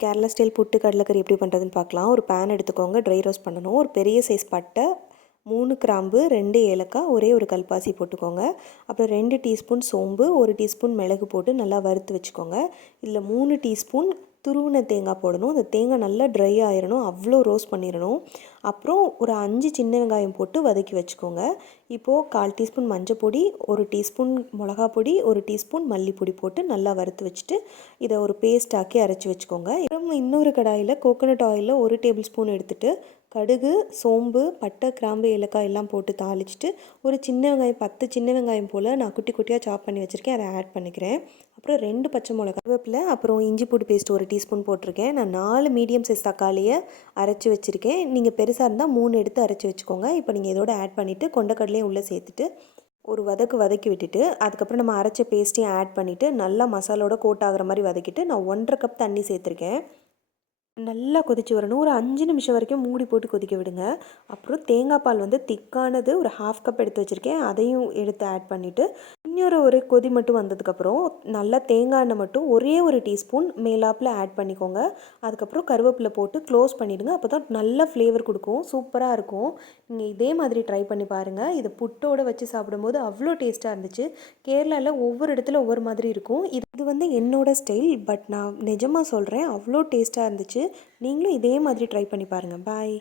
Kerala style புட்டு கடலைக்கறி எப்படி பண்ணுறதுன்னு பார்க்கலாம். ஒரு பேன் எடுத்துக்கோங்க. ட்ரை ரோஸ்ட் பண்ணணும். ஒரு பெரிய சைஸ் பட்டை, 3 கிராம்பு, 2 ஏலக்காய், ஒரே ஒரு கல்பாசி போட்டுக்கோங்க. அப்புறம் 2 டீஸ்பூன் சோம்பு, 1 டீஸ்பூன் மிளகு போட்டு நல்லா வறுத்து வச்சுக்கோங்க. இதில் 3 டீஸ்பூன் துருவின தேங்காய் போடணும். அந்த தேங்காய் நல்லா ட்ரை ஆயிடணும், அவ்வளோ ரோஸ்ட் பண்ணிடணும். அப்புறம் ஒரு 5 சின்ன வெங்காயம் போட்டு வதக்கி வச்சுக்கோங்க. இப்போது 1/4 டீஸ்பூன் மஞ்சள் பொடி, 1 டீஸ்பூன் மிளகா பொடி, 1 டீஸ்பூன் மல்லிப்பொடி போட்டு நல்லா வறுத்து வச்சுட்டு இதை ஒரு பேஸ்ட் ஆக்கி அரைச்சி வச்சுக்கோங்க. அப்புறம் இன்னொரு கடாயில் கோகோனட் ஆயிலில் 1 டேபிள் ஸ்பூன் எடுத்துகிட்டு கடுகு, சோம்பு, பட்டை, கிராம்பு, ஏலக்காய் எல்லாம் போட்டு தாளிச்சிட்டு ஒரு சின்ன வெங்காயம் 10 சின்ன வெங்காயம் போல் நான் குட்டி குட்டியாக சாப் பண்ணி வச்சுருக்கேன், அதை ஆட் பண்ணிக்கிறேன். அப்புறம் 2 பச்சை மிளகா, கருவேப்பிலை, அப்புறம் இஞ்சி பூண்டு பேஸ்ட் 1 டீஸ்பூன் போட்டிருக்கேன். நான் 4 மீடியம் சைஸ் தக்காளியை அரைச்சி வச்சுருக்கேன். நீங்கள் பெருசாக இருந்தால் 3 எடுத்து அரைச்சி வச்சுக்கோங்க. இப்போ நீங்கள் இதோட ஆட் பண்ணிவிட்டு கொண்டக்கடலையும் உள்ளே சேர்த்துட்டு ஒரு வதக்கி விட்டுட்டு அதுக்கப்புறம் நம்ம அரைச்ச பேஸ்ட்டையும் ஆட் பண்ணிவிட்டு நல்லா மசாலோட கோட் ஆகிற மாதிரி வதக்கிட்டு நான் 1.5 கப் தண்ணி சேர்த்துருக்கேன். நல்லா கொதிச்சு வரணும். ஒரு 5 நிமிஷம் வரைக்கும் மூடி போட்டு கொதிக்க விடுங்க. அப்புறம் தேங்காய் பால் வந்து திக்கானது ஒரு 1/2 கப் எடுத்து வச்சுருக்கேன், அதையும் எடுத்து ஆட் பண்ணிவிட்டு ஒரு கொதி மட்டும் வந்ததுக்கப்புறம் நல்லா தேங்காய் எண்ணெய் மட்டும் ஒரே ஒரு டீஸ்பூன் மேலாப்பில் ஆட் பண்ணிக்கோங்க. அதுக்கப்புறம் கருவேப்பிலை போட்டு க்ளோஸ் பண்ணிவிடுங்க. அப்போ தான் நல்ல ஃப்ளேவர் கொடுக்கும், சூப்பராக இருக்கும். நீங்கள் இதே மாதிரி ட்ரை பண்ணி பாருங்கள். இது புட்டோடு வச்சு சாப்பிடும்போது அவ்வளோ டேஸ்ட்டாக இருந்துச்சு. கேரளாவில் ஒவ்வொரு இடத்துல ஒவ்வொரு மாதிரி இருக்கும். இது வந்து என்னோடய ஸ்டைல், பட் நான் நிஜமாக சொல்கிறேன், அவ்வளோ டேஸ்ட்டாக இருந்துச்சு. நீங்களும் இதே மாதிரி ட்ரை பண்ணி பாருங்கள். பாய்.